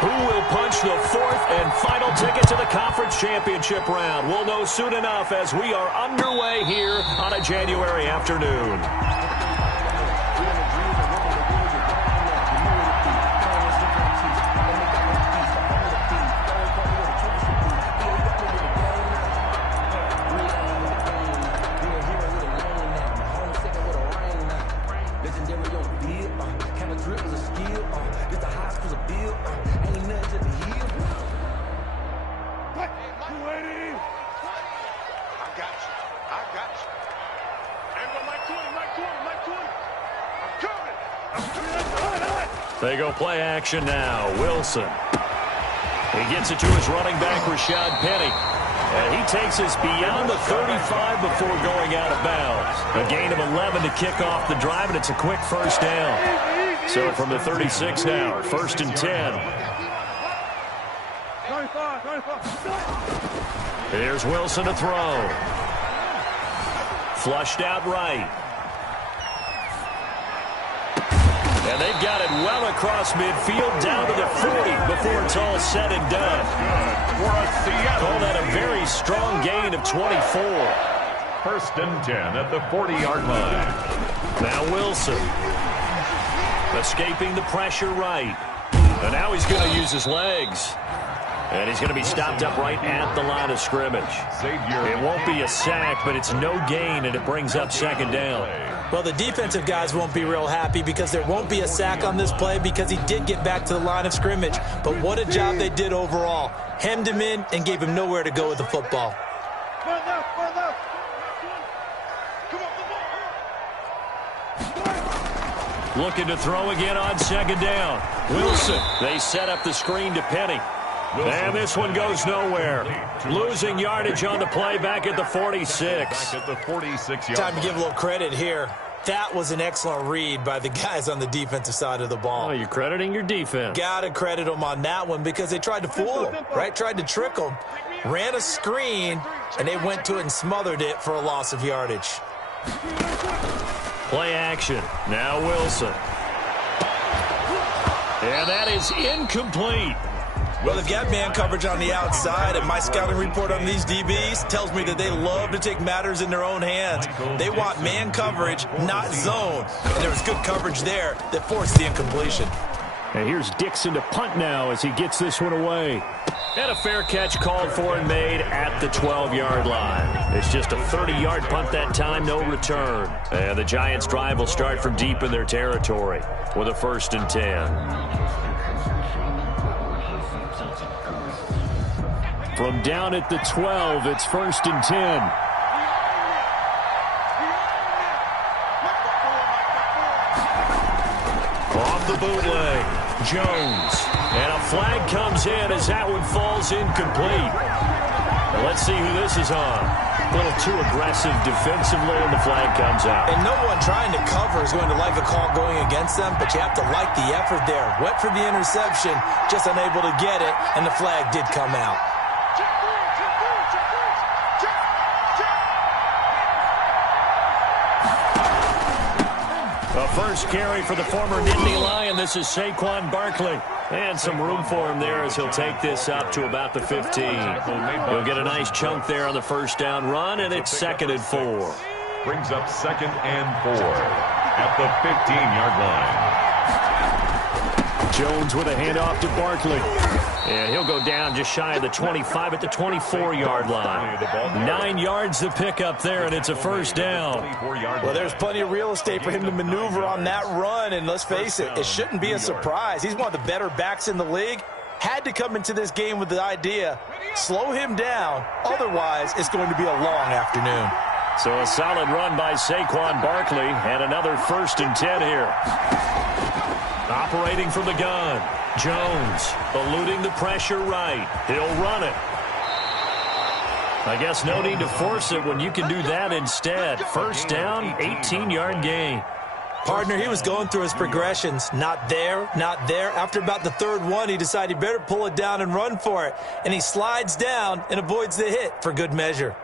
Who will punch the fourth and final ticket to the conference championship round? We'll know soon enough as we are underway here on a January afternoon. They go play action now. Wilson. He gets it to his running back, Rashad Penny. And he takes us beyond the 35 before going out of bounds. A gain of 11 to kick off the drive, and it's a quick first down. So from the 36 now, 1st and 10. Here's Wilson to throw. Flushed out right. And they've got it well across midfield down to the 40 before it's all said and done. Call that a very strong gain of 24. 1st and 10 at the 40-yard line. Now Wilson. Escaping the pressure right. And now he's going to use his legs. And he's going to be stopped up right at the line of scrimmage. It won't be a sack, but it's no gain, and it brings up 2nd down. Well, the defensive guys won't be real happy because there won't be a sack on this play because he did get back to the line of scrimmage. But what a job they did overall. Hemmed him in and gave him nowhere to go with the football. Looking to throw again on 2nd down. Wilson. They set up the screen to Penny. And this one goes nowhere. Losing yardage on the play back at the 46. Time to give a little credit here. That was an excellent read by the guys on the defensive side of the ball. Oh, you're crediting your defense. Got to credit them on that one because they tried to fool him, right? Tried to trick him. Ran a screen, and they went to it and smothered it for a loss of yardage. Play action. Now Wilson. And that is incomplete. Well, they've got man coverage on the outside, and my scouting report on these DBs tells me that they love to take matters in their own hands. They want man coverage, not zone. And there was good coverage there that forced the incompletion. And here's Dixon to punt now as he gets this one away. And a fair catch called for and made at the 12-yard line. It's just a 30-yard punt that time, no return. And the Giants' drive will start from deep in their territory with a 1st and 10. From down at the 12, it's 1st and 10. Off the bootleg, Jones. And a flag comes in as that one falls incomplete. Now let's see who this is on. A little too aggressive defensively, and the flag comes out. And no one trying to cover is going to like a call going against them, but you have to like the effort there. Went for the interception, just unable to get it, and the flag did come out. A first carry for the former Nittany Lion. This is Saquon Barkley. And some room for him there as he'll take this up to about the 15. He'll get a nice chunk there on the 1st down run, and it's 2nd and 4. Brings up 2nd and 4 at the 15-yard line. Jones with a handoff to Barkley. And he'll go down just shy of the 25 at the 24-yard line. 9 yards to pick up there, and it's a 1st down. Well, there's plenty of real estate for him to maneuver on that run, and let's face it, it shouldn't be a surprise. He's one of the better backs in the league. Had to come into this game with the idea, slow him down, otherwise it's going to be a long afternoon. So a solid run by Saquon Barkley, and another 1st and 10 here. Operating from the gun, Jones eluding the pressure right. He'll run it. I guess no need to force it when you can do that instead. 1st down, 18-yard gain. Partner, he was going through his progressions. Not there, not there. After about the 3rd one, he decided he better pull it down and run for it. And he slides down and avoids the hit for good measure.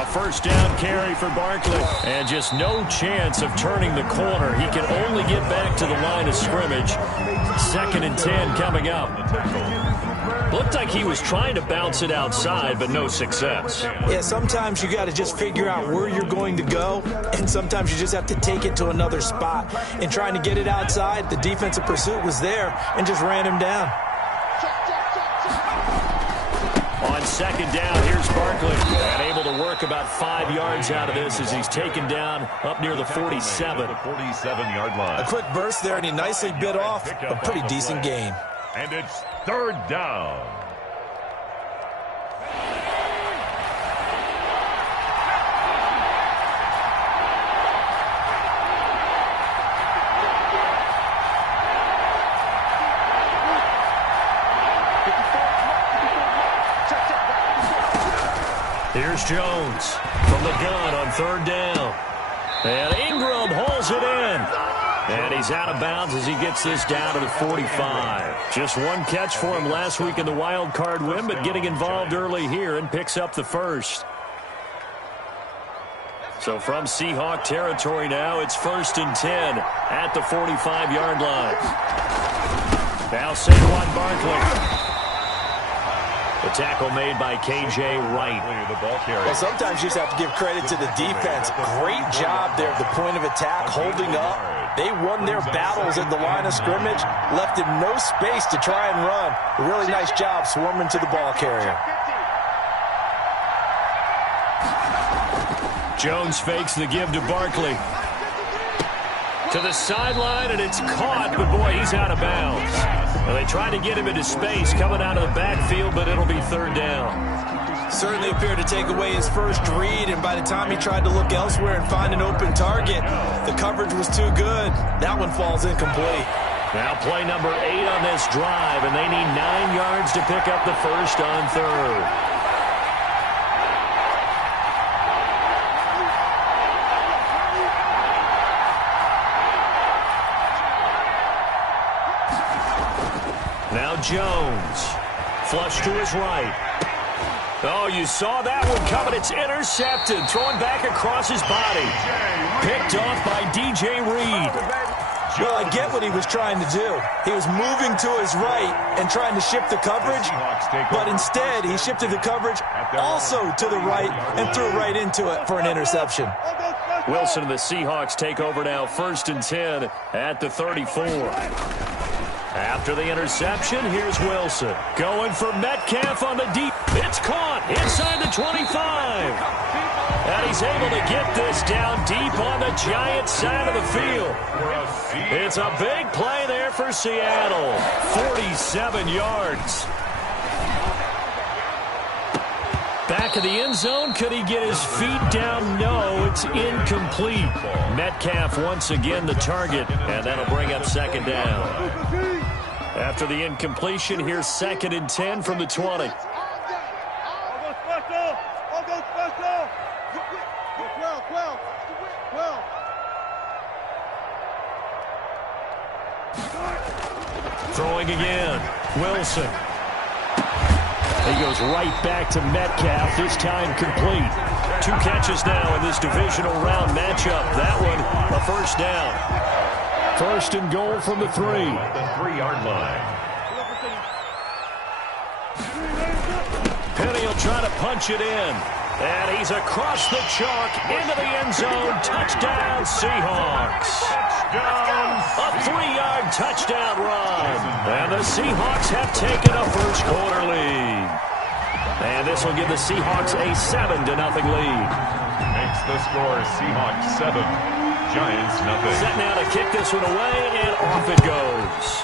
A first down carry for Barkley. And just no chance of turning the corner. He can only get back to the line of scrimmage. 2nd and 10 coming up. Looked like he was trying to bounce it outside, but no success. Yeah, sometimes you got to just figure out where you're going to go, and sometimes you just have to take it to another spot. In trying to get it outside, the defensive pursuit was there and just ran him down. On 2nd down, here's Barkley. And able to work about 5 yards out of this as he's taken down up near the 47. The 47-yard line. A quick burst there, and he nicely bit off a pretty decent gain. And it's 3rd down. Here's Jones from the gun on 3rd down. And Ingram hauls it in. And he's out of bounds as he gets this down to the 45. Just one catch for him last week in the wild card win, but getting involved early here and picks up the first. So from Seahawk territory now, it's 1st and 10 at the 45-yard line. Now Saquon Barkley. The tackle made by K.J. Wright. Well, sometimes you just have to give credit to the defense. Great job there at the point of attack, holding up. They won their battles at the line of scrimmage, left him no space to try and run. A really nice job swarming to the ball carrier. Jones fakes the give to Barkley. To the sideline, and it's caught, but boy, he's out of bounds. Well, they tried to get him into space coming out of the backfield, but it'll be 3rd down. Certainly appeared to take away his first read, and by the time he tried to look elsewhere and find an open target, the coverage was too good. That one falls incomplete. Now play number 8 on this drive, and they need 9 yards to pick up the first on 3rd. Now Jones, flush to his right. Oh, you saw that one coming. It's intercepted, thrown back across his body. Picked off by DJ Reed. Well, I get what he was trying to do. He was moving to his right and trying to shift the coverage, but instead he shifted the coverage also to the right and threw right into it for an interception. Wilson and the Seahawks take over now, 1st and 10 at the 34. After the interception, here's Wilson. Going for Metcalf on the deep. It's caught inside the 25. And he's able to get this down deep on the Giants side of the field. It's a big play there for Seattle. 47 yards. Back of the end zone. Could he get his feet down? No, it's incomplete. Metcalf once again the target, and that'll bring up 2nd down. After the incompletion, here's 2nd and 10 from the 20. Throwing again. Wilson. He goes right back to Metcalf, this time complete. 2 catches now in this divisional round matchup. That one, a first down. 1st and goal from the 3. The 3-yard line. Penny will try to punch it in. And he's across the chalk into the end zone. Touchdown, Seahawks. A 3-yard touchdown run. And the Seahawks have taken a first-quarter lead. And this will give the Seahawks a 7-0 lead. Makes the score Seahawks 7, Giants nothing. Set now to kick this one away, and off it goes.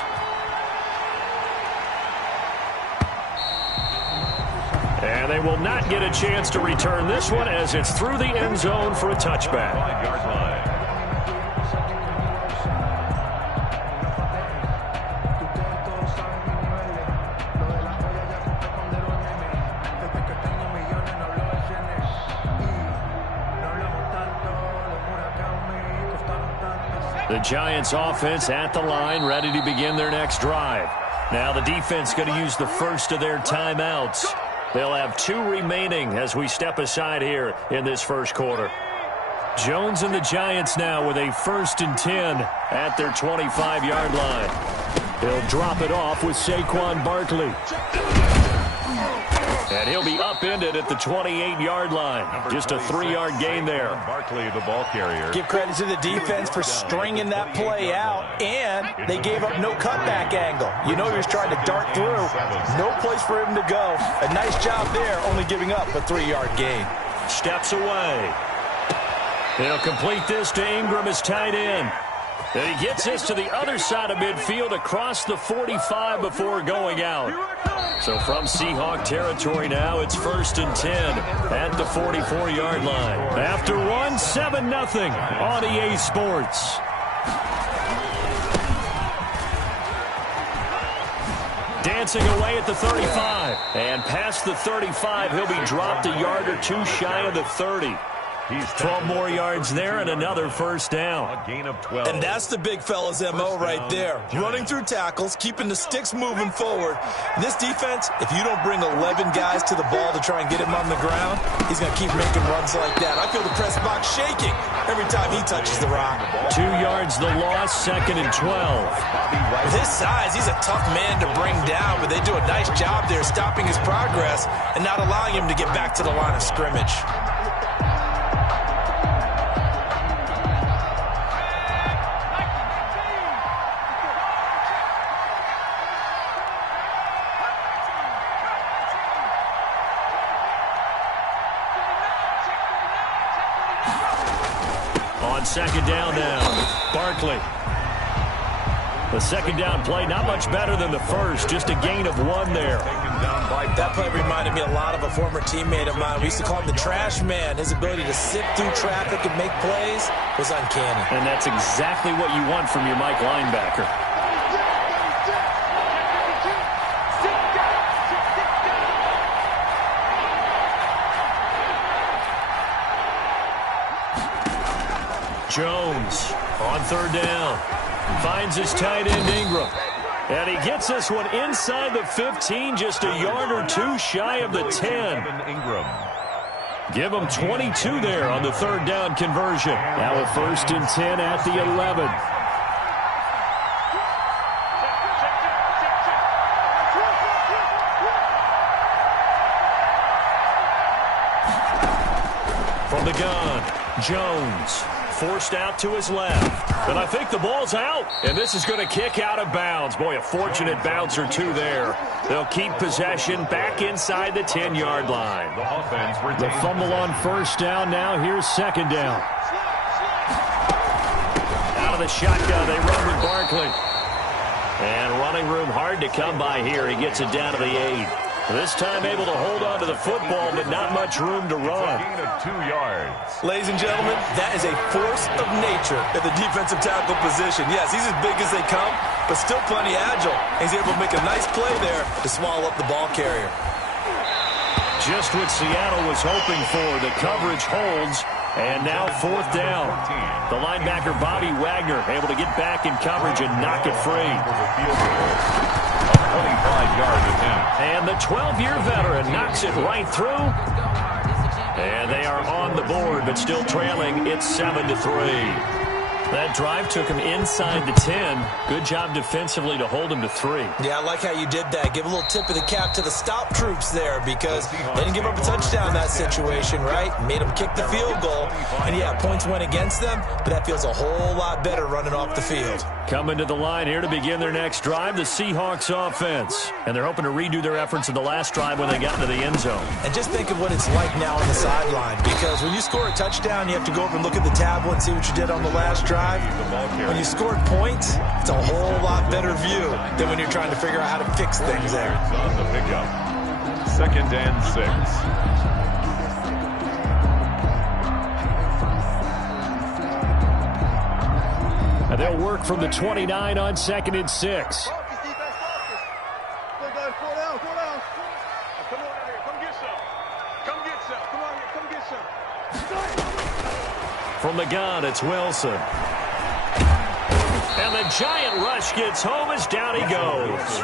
And they will not get a chance to return this one as it's through the end zone for a touchback. 5-yard line. The Giants offense at the line, ready to begin their next drive. Now the defense going to use the first of their timeouts. They'll have 2 remaining as we step aside here in this first quarter. Jones and the Giants now with a 1st and 10 at their 25-yard line. He'll drop it off with Saquon Barkley. And he'll be upended at the 28-yard line. Just a 3-yard gain there. Barkley, the ball carrier. Give credit to the defense for stringing that play out, and they gave up no cutback angle. You know he was trying to dart through. No place for him to go. A nice job there, only giving up a 3-yard gain. Steps away. He'll complete this to Ingram as tight end. And he gets this to the other side of midfield across the 45 before going out. So from Seahawk territory now, it's 1st and 10 at the 44-yard line. After one, 7-0 on EA Sports. Dancing away at the 35. And past the 35, he'll be dropped a yard or 2 shy of the 30. 12 more yards there and another 1st down. A gain of 12. And that's the big fella's MO right there. Running through tackles, keeping the sticks moving forward. This defense, if you don't bring 11 guys to the ball to try and get him on the ground, he's going to keep making runs like that. I feel the press box shaking every time he touches the rock. 2 yards the loss, 2nd and 12. With his size, he's a tough man to bring down, but they do a nice job there stopping his progress and not allowing him to get back to the line of scrimmage. On 2nd down now, Barkley. The 2nd down play, not much better than the first, just a gain of 1 there. That play reminded me a lot of a former teammate of mine. We used to call him the trash man. His ability to sift through traffic and make plays was uncanny. And that's exactly what you want from your Mike linebacker. Jones on 3rd down. Finds his tight end Ingram. And he gets this one inside the 15, just a yard or 2 shy of the 10. Ingram. Give him 22 there on the 3rd down conversion. Now a 1st and 10 at the 11. From the gun, Jones. Forced out to his left. And I think the ball's out. And this is going to kick out of bounds. Boy, a fortunate bounce or 2 there. They'll keep possession back inside the 10-yard line. The fumble on 1st down now. Here's 2nd down. Out of the shotgun, they run with Barkley. And running room hard to come by here. He gets it down to the 8. This time able to hold on to the football, but not much room to run. Gain of 2 yards. Ladies and gentlemen, that is a force of nature at the defensive tackle position. Yes, he's as big as they come, but still plenty agile. He's able to make a nice play there to swallow up the ball carrier. Just what Seattle was hoping for. The coverage holds, and now 4th down. The linebacker Bobby Wagner able to get back in coverage and knock it free. 25-yard attempt. And the 12-year veteran knocks it right through. And they are on the board, but still trailing. It's 7-3. That drive took him inside the 10. Good job defensively to hold him to 3. Yeah, I like how you did that. Give a little tip of the cap to the stop troops there because they didn't give up a touchdown in that situation, right? Made them kick the field goal. And, yeah, points went against them, but that feels a whole lot better running off the field. Coming to the line here to begin their next drive, the Seahawks offense. And they're hoping to redo their efforts in the last drive when they got into the end zone. And just think of what it's like now on the sideline because when you score a touchdown, you have to go over and look at the tablet and see what you did on the last drive. When you scored points, it's a whole lot better view than when you're trying to figure out how to fix things there. On the pickup. 2nd and 6. And they'll work from the 29 on 2nd and 6. From the gun, it's Wilson. And the giant rush gets home as down he goes.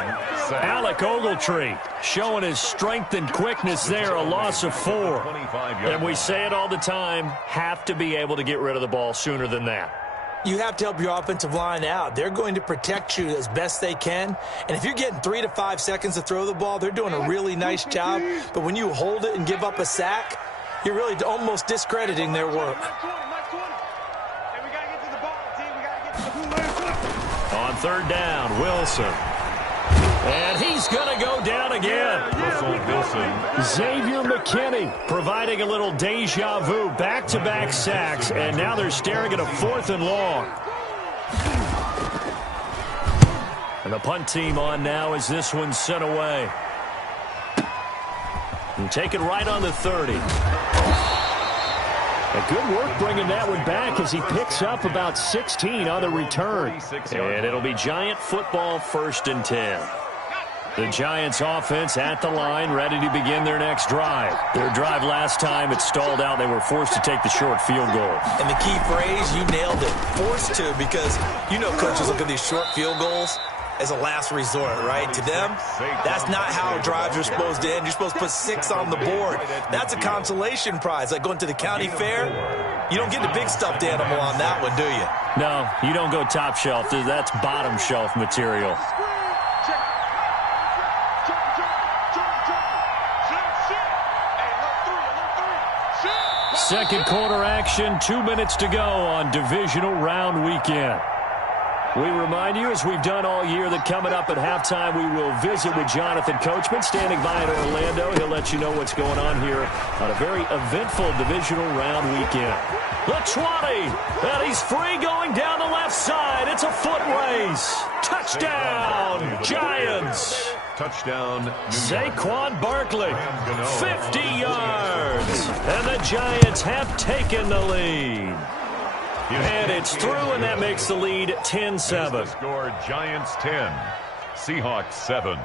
Alec Ogletree showing his strength and quickness there, a loss of 4. And we say it all the time, have to be able to get rid of the ball sooner than that. You have to help your offensive line out. They're going to protect you as best they can. And if you're getting 3 to 5 seconds to throw the ball, they're doing a really nice job. But when you hold it and give up a sack, you're really almost discrediting their work. On third down, Wilson. And he's going to go down again. Xavier McKinney providing a little deja vu, back-to-back sacks, and now they're staring at a 4th and long. And the punt team on now as this one's sent away. And taken right on the 30. A good work bringing that one back as he picks up about 16 on the return. And it'll be Giant football, 1st and 10. The Giants offense at the line, ready to begin their next drive. Their drive last time, it stalled out. They were forced to take the short field goal. And the key phrase, you nailed it, forced to, because you know coaches look at these short field goals as a last resort, right? To them, that's not how drives are supposed to end. You're supposed to put 6 on the board. That's a consolation prize, like going to the county fair. You don't get the big stuffed animal on that one, do you? No, you don't go top shelf. That's bottom shelf material. Second quarter action, 2 minutes to go on divisional round weekend. We remind you, as we've done all year, that coming up at halftime, we will visit with Jonathan Coachman, standing by in Orlando. He'll let you know what's going on here on a very eventful divisional round weekend. The 20, and he's free going down the left side. It's a foot race. Touchdown, Giants. Touchdown, Saquon Barkley, 50 yards. And the Giants have taken the lead. And it's through, and that makes the lead 10-7. Score Giants 10, Seahawks 7.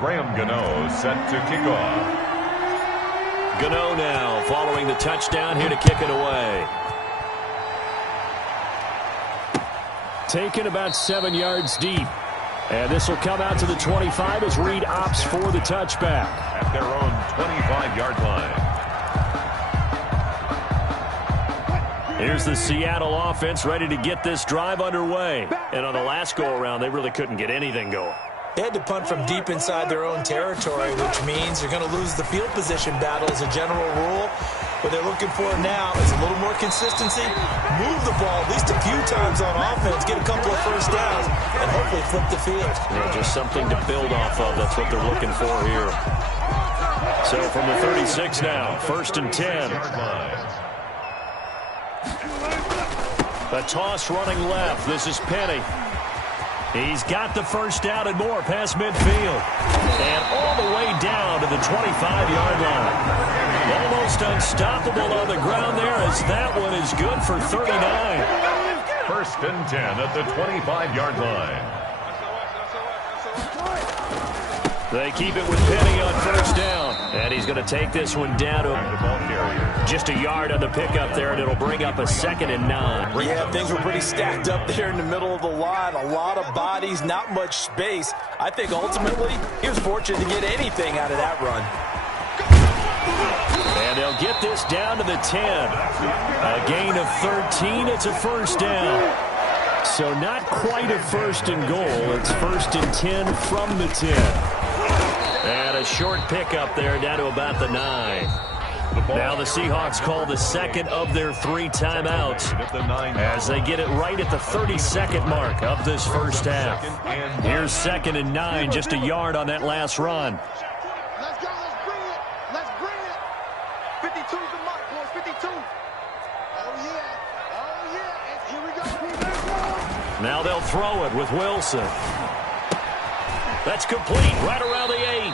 Graham Gano set to kick off. Gano now following the touchdown here to kick it away. Taken about 7 yards deep. And this will come out to the 25 as Reed opts for the touchback. At their own 25-yard line. Here's the Seattle offense ready to get this drive underway. And on the last go-around, they really couldn't get anything going. They had to punt from deep inside their own territory, which means they're going to lose the field position battle as a general rule. What they're looking for now is a little more consistency, move the ball at least a few times on offense, get a couple of first downs, and hopefully flip the field. Yeah, just something to build off of. That's what they're looking for here. So from the 36 now, 1st and 10. A toss running left. This is Penny. He's got the first down and more past midfield. And all the way down to the 25-yard line. Almost unstoppable on the ground there as that one is good for 39. 1st and 10 at the 25-yard line. They keep it with Penny on first down. And he's going to take this one down to just a yard on the pickup there, and it'll bring up a 2nd and 9. Yeah, things were pretty stacked up there in the middle of the line. A lot of bodies, not much space. I think ultimately he was fortunate to get anything out of that run. And they'll get this down to the 10. A gain of 13. It's a first down. So not quite a 1st and goal. It's 1st and 10 from the 10. And a short pickup there down to about the 9. Now the Seahawks call the 2nd of their 3 timeouts as they get it right at the 32nd mark of this first half. Here's 2nd and 9, just a yard on that last run. Let's go, let's bring it. Let's bring it. 52's the mark, boys, 52. Oh, yeah. And here we go. Now they'll throw it with Wilson. That's complete right around the 8.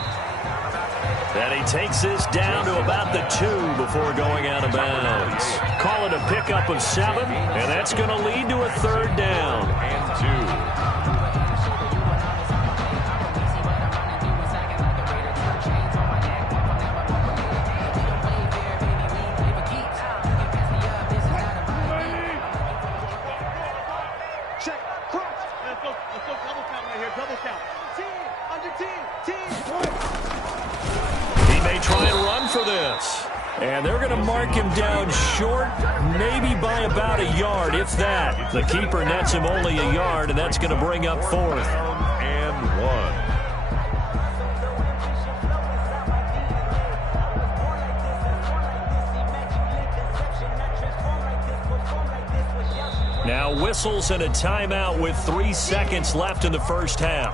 And he takes this down to about the 2 before going out of bounds. Call it a pickup of 7, and that's going to lead to a 3rd down. And 2. for this. And they're going to mark him down short, maybe by about a yard, if that. The keeper nets him only a yard, and that's going to bring up 4th. And 1. Now whistles and a timeout with 3 seconds left in the first half.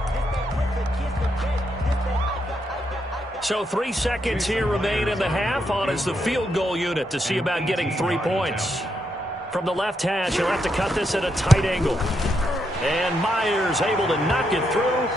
So 3 seconds here remain in the half. On is the field goal unit to see about getting 3 points. From the left hash, he'll have to cut this at a tight angle. And Myers able to knock it through.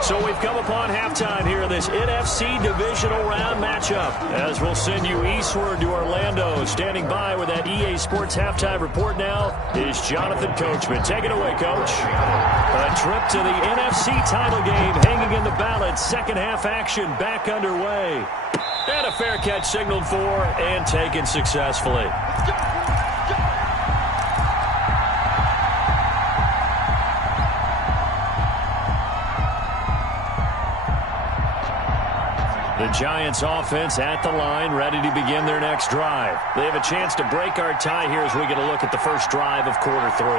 So we've come upon halftime here in this NFC divisional round matchup. As we'll send you eastward to Orlando. Standing by with that EA Sports halftime report now is Jonathan Coachman. Take it away, Coach. A trip to the NFC title game hanging in the balance. Second half action back underway. And a fair catch signaled for and taken successfully. The Giants offense at the line, ready to begin their next drive. They have a chance to break our tie here as we get a look at the first drive of quarter 3.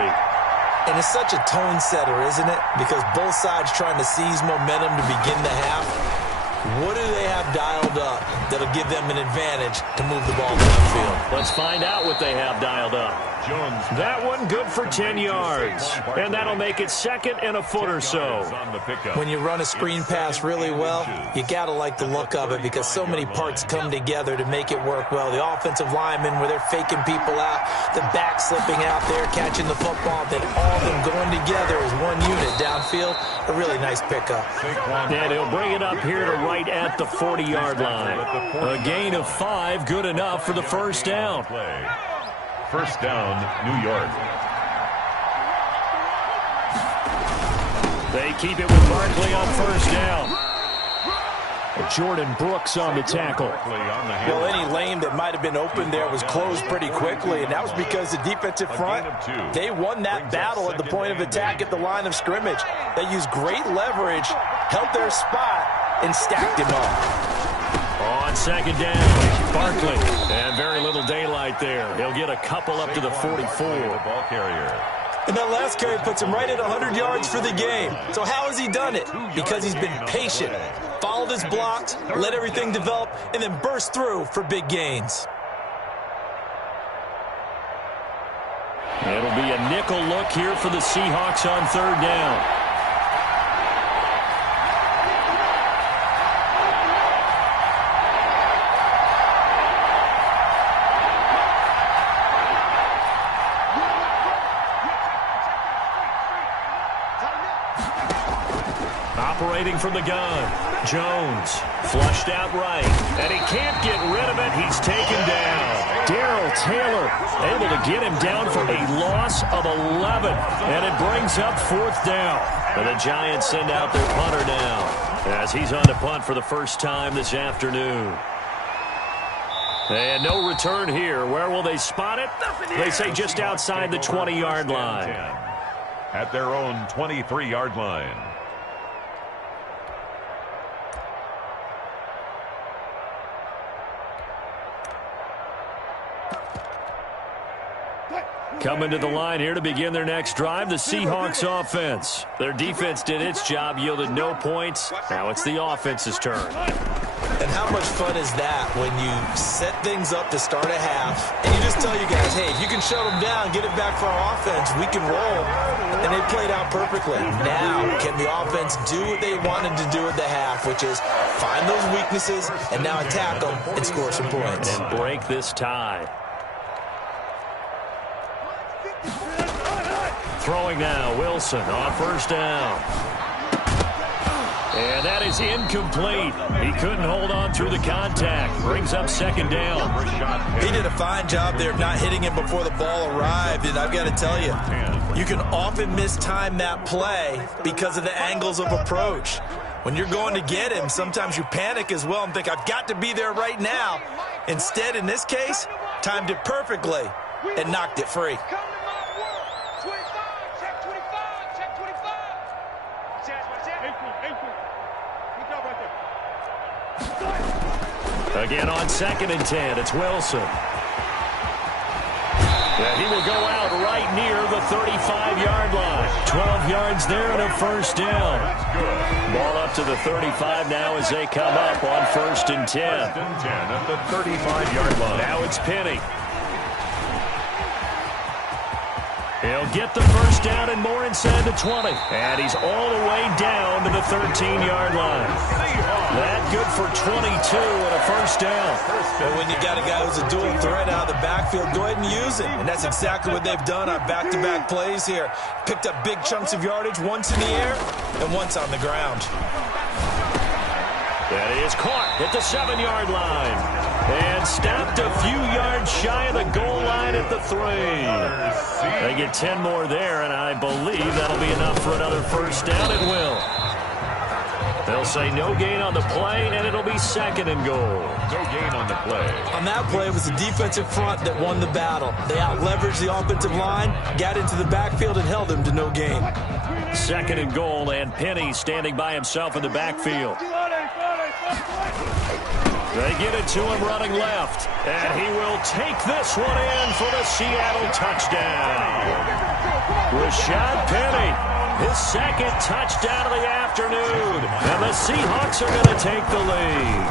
And it's such a tone setter, isn't it? Because both sides trying to seize momentum to begin the half. What do they have dialed up that'll give them an advantage to move the ball downfield? Let's find out what they have dialed up. That one good for 10 yards. And that'll make it second and a foot or so. When you run a screen pass really well, you got to like the look of it because so many parts come together to make it work well. The offensive linemen where they're faking people out, the back slipping out there, catching the football, then all of them going together as one unit downfield. A really nice pickup. And he'll bring it up here to right at the 40-yard line. A gain of 5, good enough for the first down. First down, New York. They keep it with Barkley on first down. Jordan Brooks on the tackle. Well, any lane that might have been open there was closed pretty quickly, and that was because the defensive front, they won that battle at the point of attack at the line of scrimmage. They used great leverage, held their spot, and stacked him up. On second down, Barkley. And very little daylight there. He'll get a couple up to the 44. Ball carrier. And that last carry puts him right at 100 yards for the game. So how has he done it? Because he's been patient, followed his blocks, let everything develop, and then burst through for big gains. It'll be a nickel look here for the Seahawks on third down. Operating from the gun, Jones flushed out right, and he can't get rid of it. He's taken down. Darrell Taylor able to get him down for a loss of 11, and it brings up fourth down. And the Giants send out their punter now as he's on to punt for the first time this afternoon. And no return here. Where will they spot it? They say just outside the 20-yard line. At their own 23-yard line. Coming to the line here to begin their next drive, the Seahawks offense. Their defense did its job, yielded no points. Now it's the offense's turn. And how much fun is that when you set things up to start a half, and you just tell you guys, hey, if you can shut them down, get it back for our offense, we can roll. And they played out perfectly. Now, can the offense do what they wanted to do at the half, which is find those weaknesses and now attack them and score some points. And break this tie. Throwing now, Wilson on first down. And that is incomplete. He couldn't hold on through the contact. Brings up second down. He did a fine job there of not hitting him before the ball arrived. And I've got to tell you, you can often mistime that play because of the angles of approach. When you're going to get him, sometimes you panic as well and think, I've got to be there right now. Instead, in this case, timed it perfectly and knocked it free. Again on 2nd and 10, it's Wilson. Yeah, he will go out right near the 35-yard line. 12 yards there and a first down. Ball up to the 35 now as they come up on 1st and 10. 1st and 10 at the 35-yard line. Now it's Penny. He'll get the first down and more inside the 20. And he's all the way down to the 13-yard line. That good for 22 and a first down. But when you got a guy who's a dual threat out of the backfield, go ahead and use him. And that's exactly what they've done on back-to-back plays here. Picked up big chunks of yardage, once in the air and once on the ground. That is caught at the 7-yard line. And stopped a few yards shy of the goal line at the 3. They get 10 more there, and I believe that'll be enough for another first down. It will. They'll say no gain on the play, and it'll be 2nd and goal. No gain on the play. On that play, it was the defensive front that won the battle. They out-leveraged the offensive line, got into the backfield, and held them to no gain. 2nd and goal, and Penny standing by himself in the backfield. They get it to him running left, and he will take this one in for the Seattle touchdown. Rashad Penny, his 2nd touchdown of the afternoon, and the Seahawks are going to take the lead.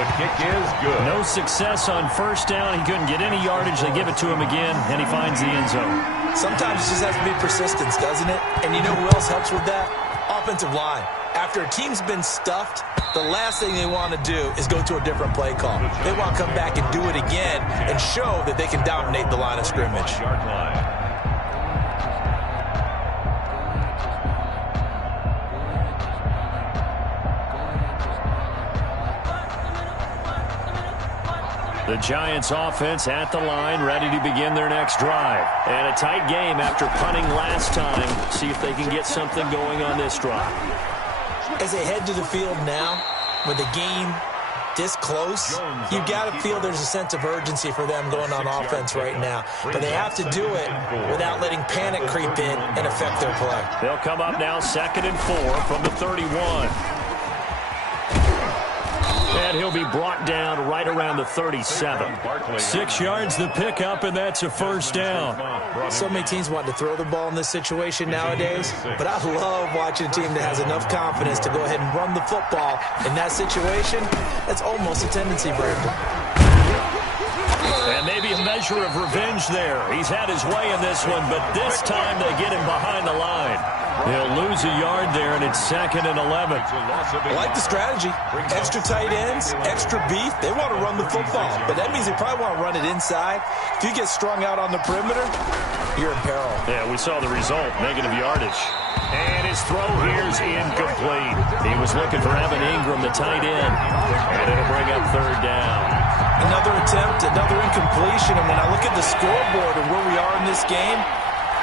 The kick is good. No success on first down. He couldn't get any yardage. They give it to him again, and he finds the end zone. Sometimes it just has to be persistence, doesn't it? And you know who else helps with that? Offensive line. After a team's been stuffed, the last thing they want to do is go to a different play call. They want to come back and do it again and show that they can dominate the line of scrimmage. The Giants offense at the line, ready to begin their next drive. And a tight game after punting last time. See if they can get something going on this drive. As they head to the field now, with the game this close, you got to feel there's a sense of urgency for them going on offense right now. But they have to do it without letting panic creep in and affect their play. They'll come up now 2nd and 4 from the 31. And he'll be brought down right around the 37. 6 yards the pickup, and that's a first down. So many teams want to throw the ball in this situation nowadays, but I love watching a team that has enough confidence to go ahead and run the football. In that situation, that's almost a tendency breaker. And maybe a measure of revenge there. He's had his way in this one, but this time they get him behind the line. He'll lose a yard there, and it's 2nd and 11. I like the strategy. Extra tight ends, extra beef. They want to run the football, but that means they probably want to run it inside. If you get strung out on the perimeter, you're in peril. Yeah, we saw the result, negative yardage. And his throw here's incomplete. He was looking for Evan Ingram, the tight end, and it'll bring up 3rd down. Another attempt, another incompletion, and when I look at the scoreboard and where we are in this game,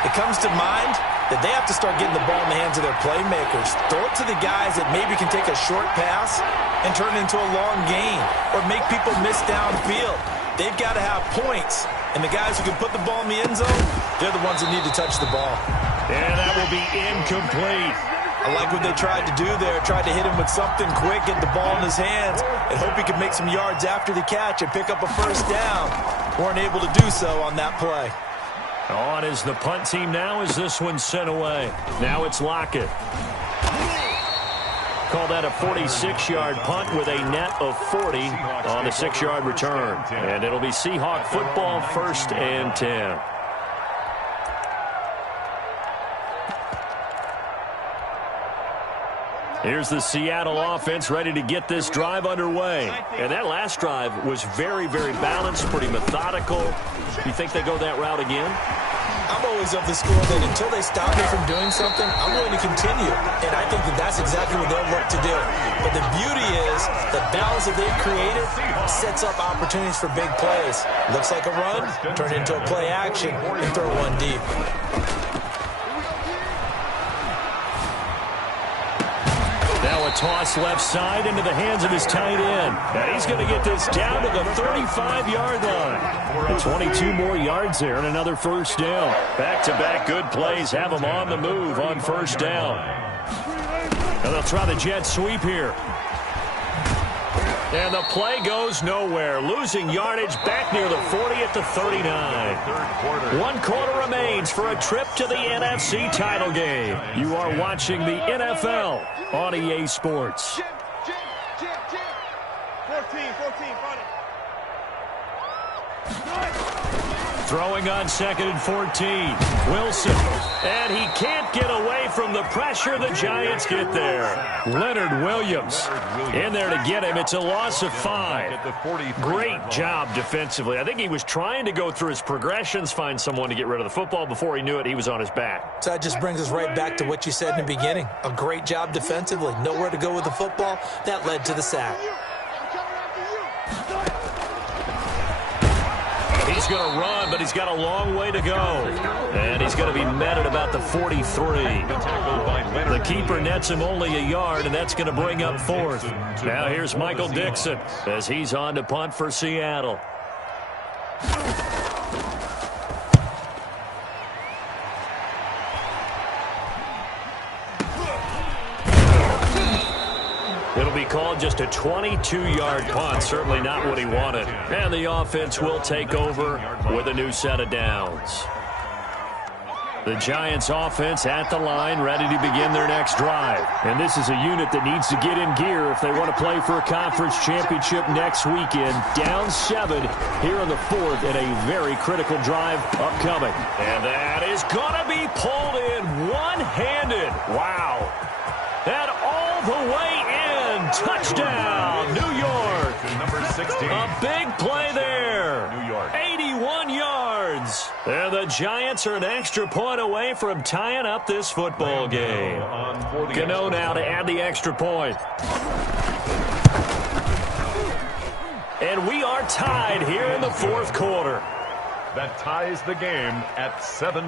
it comes to mind that they have to start getting the ball in the hands of their playmakers. Throw it to the guys that maybe can take a short pass and turn it into a long gain or make people miss downfield. They've got to have points, and the guys who can put the ball in the end zone, they're the ones that need to touch the ball. And that will be incomplete. I like what they tried to do there, tried to hit him with something quick, get the ball in his hands, and hope he could make some yards after the catch and pick up a first down. Weren't able to do so on that play. On is the punt team now as this one's sent away. Now it's Lockett. Call that a 46-yard punt with a net of 40 on the 6-yard return. And it'll be Seahawk football, 1st and 10. Here's the Seattle offense ready to get this drive underway. And that last drive was very, very balanced, pretty methodical. You think they go that route again? I'm always of the school that until they stop me from doing something, I'm going to continue. And I think that that's exactly what they'll look to do. But the beauty is the balance that they've created sets up opportunities for big plays. Looks like a run, turn it into a play action, and throw one deep. Now a toss left side into the hands of his tight end. And he's going to get this down to the 35-yard line. 22 more yards there and another first down. Back-to-back good plays have him on the move on first down. And they'll try the jet sweep here. And the play goes nowhere. Losing yardage back near the 40 at the 39. 1 quarter remains for a trip to the NFC title game. You are watching the NFL on EA Sports. 14, Throwing on 2nd and 14. Wilson. And he can't get away from the pressure. The Giants get there. Leonard Williams in there to get him. It's a loss of 5. Great job defensively. I think he was trying to go through his progressions, find someone to get rid of the football. Before he knew it, he was on his back. So that just brings us right back to what you said in the beginning. A great job defensively. Nowhere to go with the football. That led to the sack. He's going to run, but he's got a long way to go. And he's going to be met at about the 43. The keeper nets him only a yard, and that's going to bring up 4th. Now here's Michael Dixon as he's on to punt for Seattle. It'll be called just a 22-yard punt. Certainly not what he wanted. And the offense will take over with a new set of downs. The Giants offense at the line, ready to begin their next drive. And this is a unit that needs to get in gear if they want to play for a conference championship next weekend. Down 7 here in the 4th and a very critical drive upcoming. And that is going to be pulled in one-handed. Wow. And all the way in. Touchdown, New York. Number 16. A big play there. New York. 81 yards. And the Giants are an extra point away from tying up this football game. Gano now to add the extra point. And we are tied here in the 4th quarter. That ties the game at 17.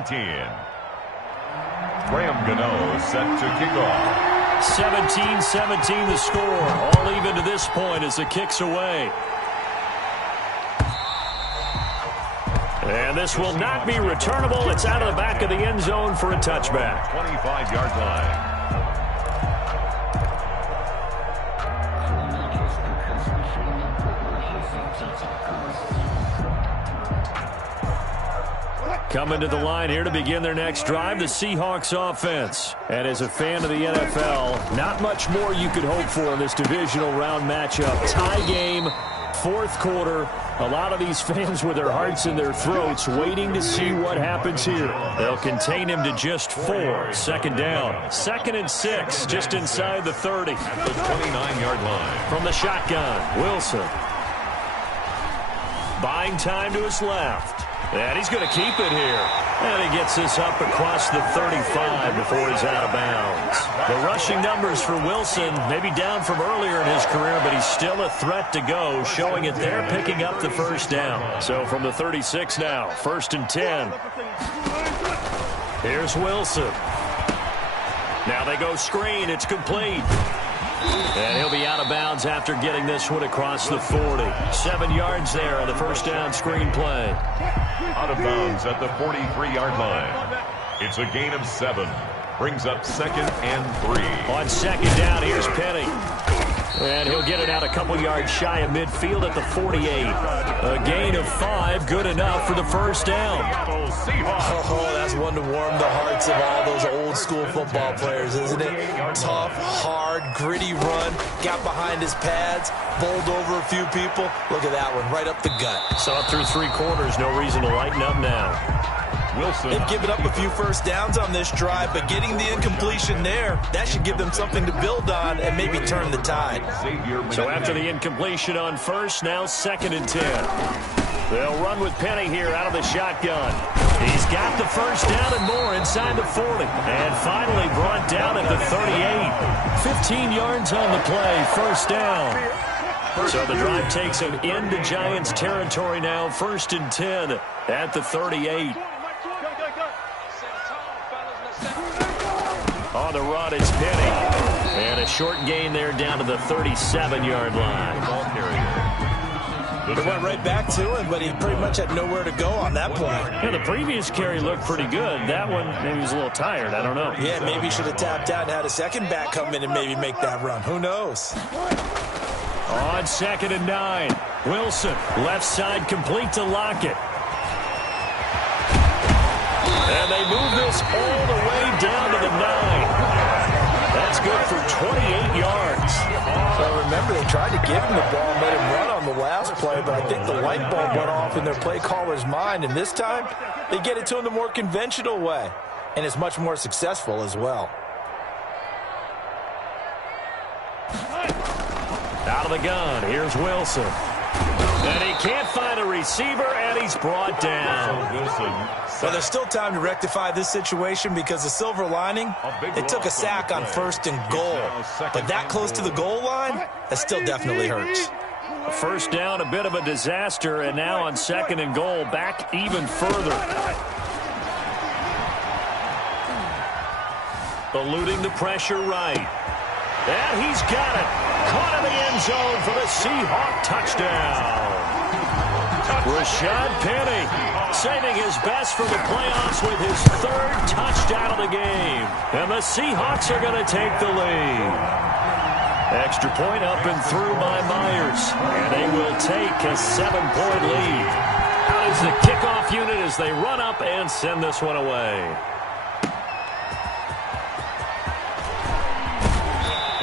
Graham Gano set to kick off. 17-17 the score. All even to this point as the kick's away. And this will not be returnable. It's out of the back of the end zone for a touchback. 25-yard line. Coming to the line here to begin their next drive, the Seahawks offense. And as a fan of the NFL, not much more you could hope for in this divisional round matchup. Tie game, 4th quarter. A lot of these fans with their hearts in their throats waiting to see what happens here. They'll contain him to just 4. 2nd down. 2nd and 6, just inside the 30. At the 29-yard line. From the shotgun, Wilson. Buying time to his left. And he's going to keep it here. And he gets this up across the 35 before he's out of bounds. The rushing numbers for Wilson, maybe down from earlier in his career, but he's still a threat to go, showing it there, picking up the 1st down. So from the 36 now, 1st and 10. Here's Wilson. Now they go screen. It's complete. And he'll be out of bounds after getting this one across the 40. 7 yards there on the 1st down screen play. Out of bounds at the 43-yard line. It's a gain of 7. Brings up 2nd and 3. On 2nd down, here's Penny. And he'll get it out a couple yards shy of midfield at the 48. A gain of 5, good enough for the 1st down. Oh, that's one to warm the hearts of all those old school football players, isn't it? Tough, hard, gritty run. Got behind his pads, bowled over a few people. Look at that one, right up the gut. Saw it through 3 quarters, no reason to lighten up now. Wilson. They've given up a few 1st downs on this drive, but getting the incompletion there, that should give them something to build on and maybe turn the tide. So after the incompletion on 1st, now 2nd and 10. They'll run with Penny here out of the shotgun. He's got the 1st down and more inside the 40. And finally brought down at the 38. 15 yards on the play, 1st down. So the drive takes him into Giants territory now, 1st and 10 at the 38. On the run, it's Penny. And a short gain there down to the 37-yard line. It went right back to him, but he pretty much had nowhere to go on that play. Yeah, the previous carry looked pretty good. That one, maybe he was a little tired. I don't know. Yeah, maybe he should have tapped out and had a second back come in and maybe make that run. Who knows? On 2nd and 9. Wilson, left side complete to Lockett. And they move this all the way down to the 9. That's good for 28 yards. Well, remember, they tried to give him the ball and let him run on the last play, but I think the light bulb went off in their play caller's mind, and this time they get it to him the more conventional way, and it's much more successful as well. Out of the gun, here's Wilson. And he can't find a receiver, and he's brought down. Well, there's still time to rectify this situation because the silver lining, they took a sack on 1st and goal. But that close to the goal line, that still definitely hurts. First down, a bit of a disaster, and now on 2nd and goal, back even further. Eluding the pressure right. And he's got it. Caught in the end zone for the Seahawk touchdown. Rashad Penny saving his best for the playoffs with his 3rd touchdown of the game. And the Seahawks are going to take the lead. Extra point up and through by Myers. And they will take a 7-point lead. Out is the kickoff unit as they run up and send this one away.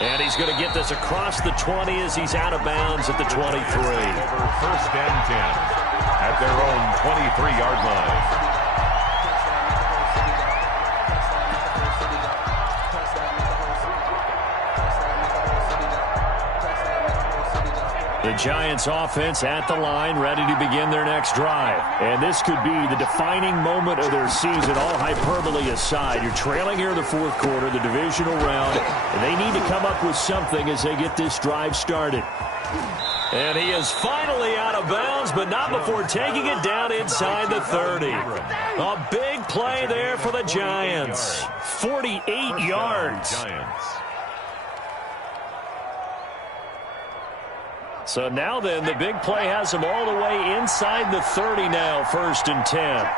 And he's going to get this across the 20 as he's out of bounds at the 23. Over 1st and 10 at their own 23-yard line. The Giants offense at the line, ready to begin their next drive. And this could be the defining moment of their season, all hyperbole aside. You're trailing here in the 4th quarter, the divisional round, and they need to come up with something as they get this drive started. And he is finally out of bounds, but not before taking it down inside the 30. A big play there for the Giants. 48 yards. So now then, the big play has him all the way inside the 30 now, 1st and 10.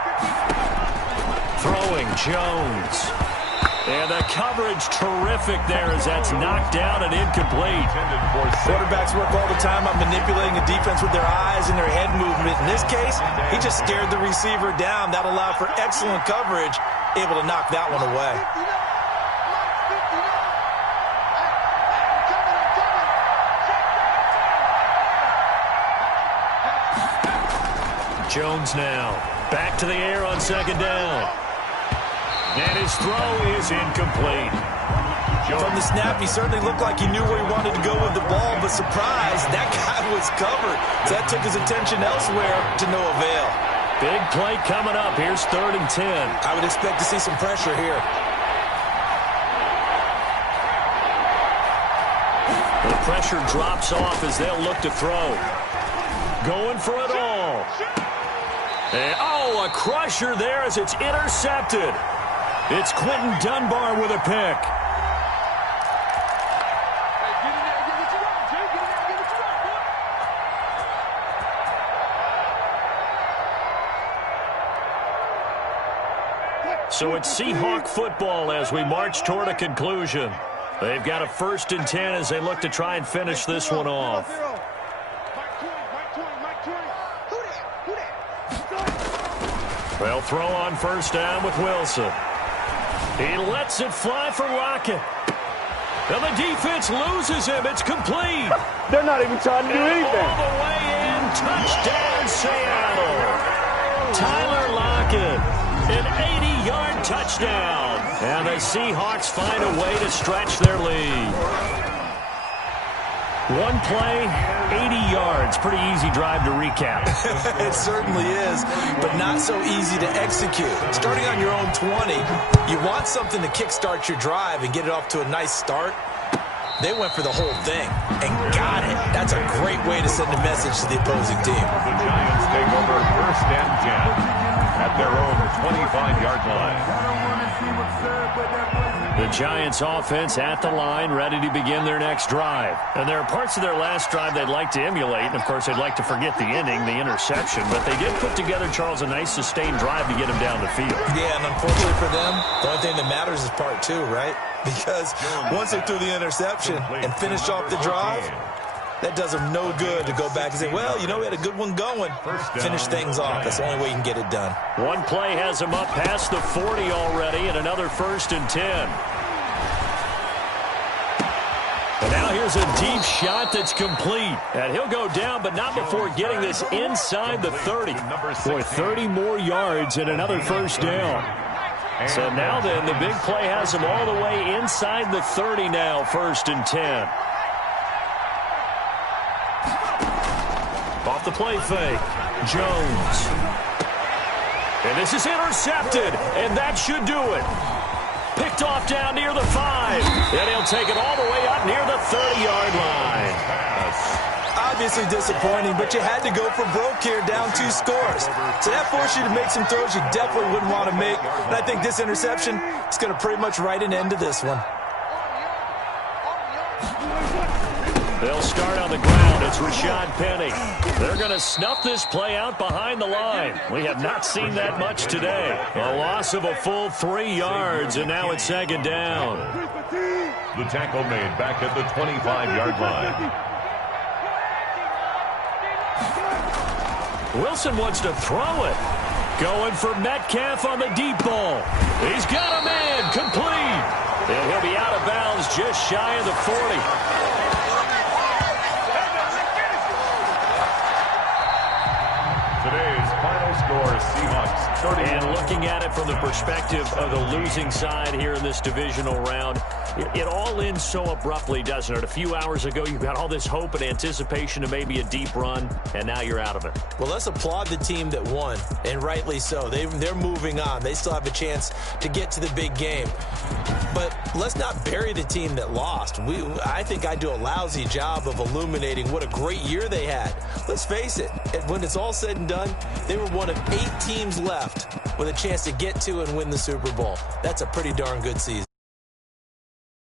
Throwing Jones. And the coverage terrific there as that's knocked down and incomplete. Quarterbacks work all the time on manipulating a defense with their eyes and their head movement. In this case, he just stared the receiver down. That allowed for excellent coverage, able to knock that one away. Jones now back to the air on 2nd down. And his throw is incomplete. From the snap, he certainly looked like he knew where he wanted to go with the ball, but surprise, that guy was covered. So that took his attention elsewhere to no avail. Big play coming up. Here's 3rd and 10. I would expect to see some pressure here. The pressure drops off as they'll look to throw. Going for it all. And, a crusher there as it's intercepted. It's Quentin Dunbar with a pick. So it's Seahawk football as we march toward a conclusion. They've got a 1st and 10 as they look to try and finish this one off. They'll throw on 1st down with Wilson. He lets it fly for Lockett. And the defense loses him. It's complete. They're not even trying to do anything. All the way in. Touchdown, Seattle. Tyler Lockett. An 80-yard touchdown. And the Seahawks find a way to stretch their lead. One play, 80 yards. Pretty easy drive to recap. It certainly is, but not so easy to execute. Starting on your own 20, you want something to kickstart your drive and get it off to a nice start. They went for the whole thing and got it. That's a great way to send a message to the opposing team. The Giants take over 1st and 10 at their own 25-yard line. The Giants offense at the line, ready to begin their next drive. And there are parts of their last drive they'd like to emulate, and of course they'd like to forget the ending, the interception, but they did put together, Charles, a nice sustained drive to get him down the field. Yeah, and unfortunately for them, the only thing that matters is part 2, right? Because once they threw the interception and finished off the drive, That does him no good to go back and say, well, you know, we had a good one going. Finish things off. That's the only way you can get it done. One play has him up past the 40 already, and another 1st and 10. And now here's a deep shot that's complete. And he'll go down, but not before getting this inside the 30. For 30 more yards and another 1st down. So now then, the big play has him all the way inside the 30 now, 1st and 10. Off the play fake, Jones. And this is intercepted, and that should do it. Picked off down near the 5. And he'll take it all the way up near the 30-yard line. Obviously disappointing, but you had to go for broke here, down 2 scores. So that forced you to make some throws you definitely wouldn't want to make. And I think this interception is going to pretty much write an end to this one. They'll start on the ground. It's Rashad Penny. They're going to snuff this play out behind the line. We have not seen that much today. A loss of a full 3 yards, and now it's 2nd down. The tackle made back at the 25-yard line. Wilson wants to throw it. Going for Metcalf on the deep ball. He's got a man complete. And he'll be out of bounds just shy of the 40. Today's final score, Seahawks 30. And looking at it from the perspective of the losing side here in this divisional round, it all ends so abruptly, doesn't it? A few hours ago, you got all this hope and anticipation of maybe a deep run, and now you're out of it. Well, let's applaud the team that won, and rightly so. They're moving on. They still have a chance to get to the big game. But let's not bury the team that lost. I think I do a lousy job of illuminating what a great year they had. Let's face it, when it's all said and done, they were one of 8 teams left with a chance to get to and win the Super Bowl. That's a pretty darn good season.